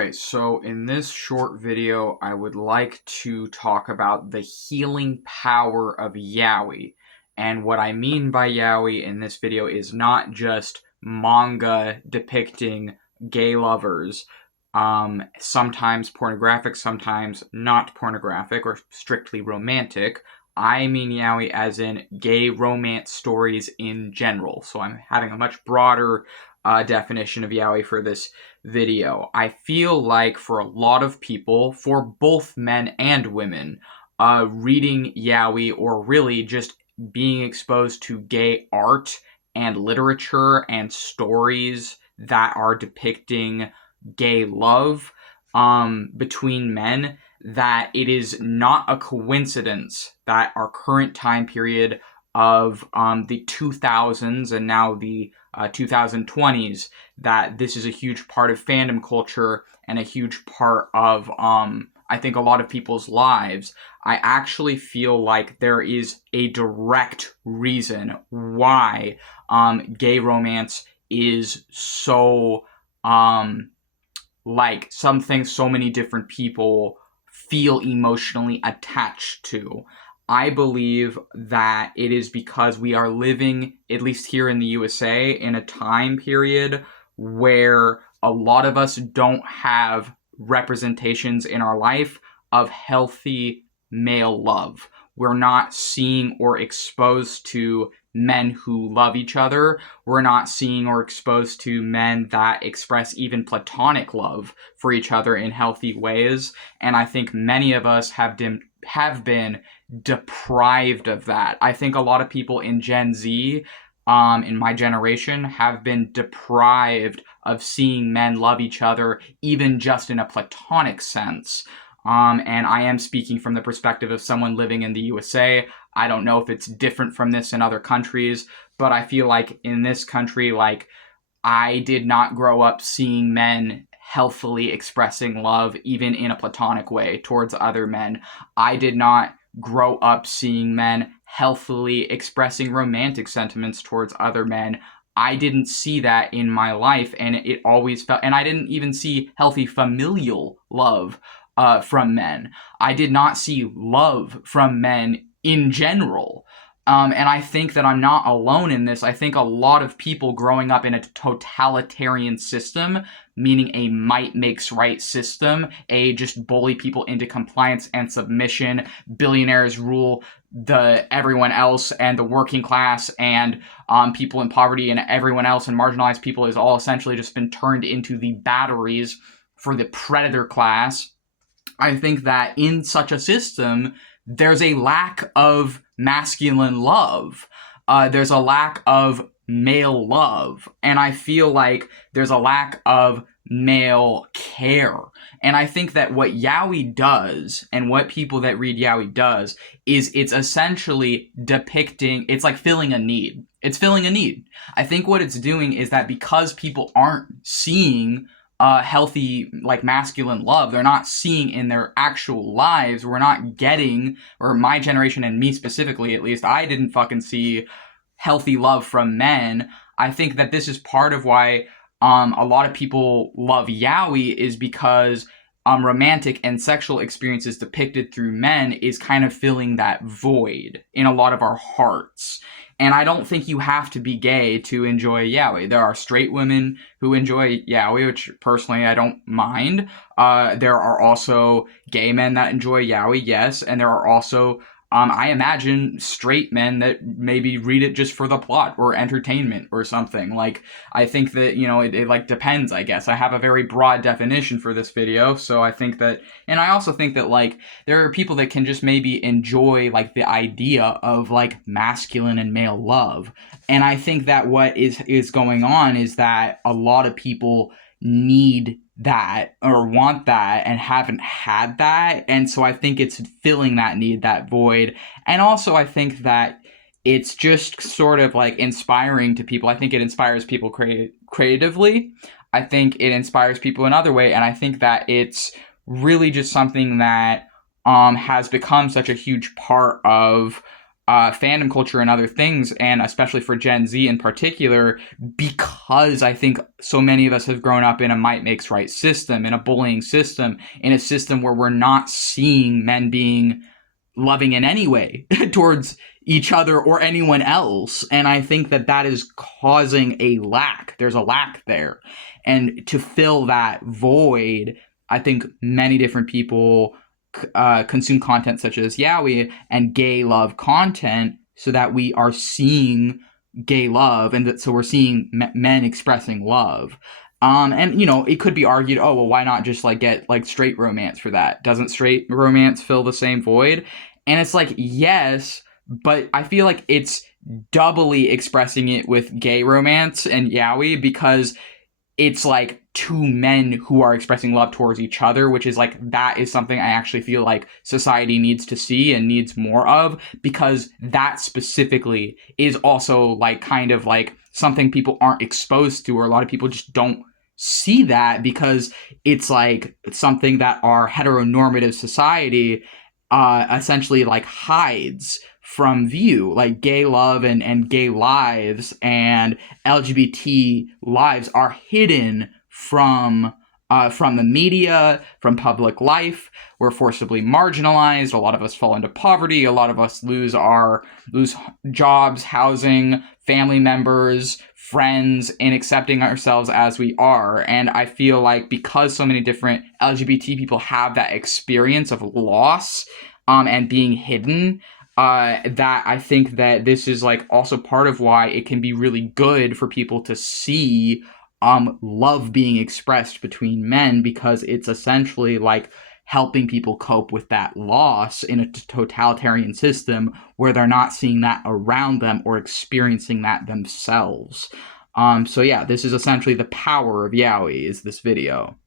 Alright, so in this short video, I would like to talk about the healing power of Yaoi. And what I mean by Yaoi in this video is not just manga depicting gay lovers, sometimes pornographic, sometimes not pornographic or strictly romantic. I mean Yaoi as in gay romance stories in general. So I'm having a much broader definition of Yaoi for this video. I feel like for a lot of people, for both men and women, reading Yaoi or really just being exposed to gay art and literature and stories that are depicting gay love between men, that it is not a coincidence that our current time period of the 2000s and now the 2020s, that this is a huge part of fandom culture and a huge part of, I think, a lot of people's lives. I actually feel like there is a direct reason why gay romance is so, like, something so many different people feel emotionally attached to. I believe that it is because we are living, at least here in the USA, in a time period where a lot of us don't have representations in our life of healthy male love. We're not seeing or exposed to men who love each other. We're not seeing or exposed to men that express even platonic love for each other in healthy ways. And I think many of us have been deprived of that. I think a lot of people in Gen Z, in my generation, have been deprived of seeing men love each other, even just in a platonic sense. And I am speaking from the perspective of someone living in the USA. I don't know if it's different from this in other countries, but I feel like in this country, like, I did not grow up seeing men healthily expressing love, even in a platonic way, towards other men. I did not grow up seeing men healthily expressing romantic sentiments towards other men. I didn't see that in my life, and it always felt, and I didn't even see healthy familial love from men. I did not see love from men in general. And I think that I'm not alone in this. I think a lot of people growing up in a totalitarian system, meaning a might makes right system, a just bully people into compliance and submission, billionaires rule everyone else, and the working class and people in poverty and everyone else and marginalized people is all essentially just been turned into the batteries for the predator class. I think that in such a system, there's a lack of masculine love. There's a lack of male love. And I feel like there's a lack of male care. And I think that what Yaoi does, and what people that read Yaoi does, is it's essentially depicting, it's like filling a need. It's filling a need. I think what it's doing is that because people aren't seeing healthy, like, masculine love, they're not seeing in their actual lives, we're not getting, or my generation and me specifically at least, I didn't fucking see healthy love from men. I think that this is part of why a lot of people love Yaoi, is because romantic and sexual experiences depicted through men is kind of filling that void in a lot of our hearts. And I don't think you have to be gay to enjoy Yaoi. There are straight women who enjoy Yaoi, which personally I don't mind. There are also gay men that enjoy Yaoi, yes. And there are also, I imagine, straight men that maybe read it just for the plot or entertainment or something. Like, I think that, it like depends, I guess. I have a very broad definition for this video, so I think that, and I also think that, like, there are people that can just maybe enjoy, like, the idea of, like, masculine and male love. And I think that what is going on is that a lot of people need that or want that and haven't had that, and so I think it's filling that need, that void. And also I think that it's just sort of like inspiring to people. I think it inspires people creatively. I think it inspires people in other way, and I think that it's really just something that has become such a huge part of fandom culture and other things, and especially for Gen Z in particular, because I think so many of us have grown up in a might makes right system, in a bullying system, in a system where we're not seeing men being loving in any way towards each other or anyone else. And I think that that is causing a lack. There's a lack there. And to fill that void, I think many different people consume content such as yaoi and gay love content so that we are seeing gay love and that so we're seeing men expressing love. And you know, it could be argued, oh well, why not just like get like straight romance for that? Doesn't straight romance fill the same void? And it's like, yes, but I feel like it's doubly expressing it with gay romance and yaoi because it's like two men who are expressing love towards each other, which is like, that is something I actually feel like society needs to see and needs more of, because that specifically is also like kind of like something people aren't exposed to, or a lot of people just don't see that because it's like something that our heteronormative society essentially like hides from view. Like gay love and gay lives and LGBT lives are hidden from the media, from public life. We're forcibly marginalized. A lot of us fall into poverty. A lot of us lose jobs, housing, family members, friends, in accepting ourselves as we are. And I feel like because so many different LGBT people have that experience of loss and being hidden, that I think that this is like also part of why it can be really good for people to see love being expressed between men, because it's essentially like helping people cope with that loss in a totalitarian system where they're not seeing that around them or experiencing that themselves. So yeah, this is essentially the power of yaoi, is this video.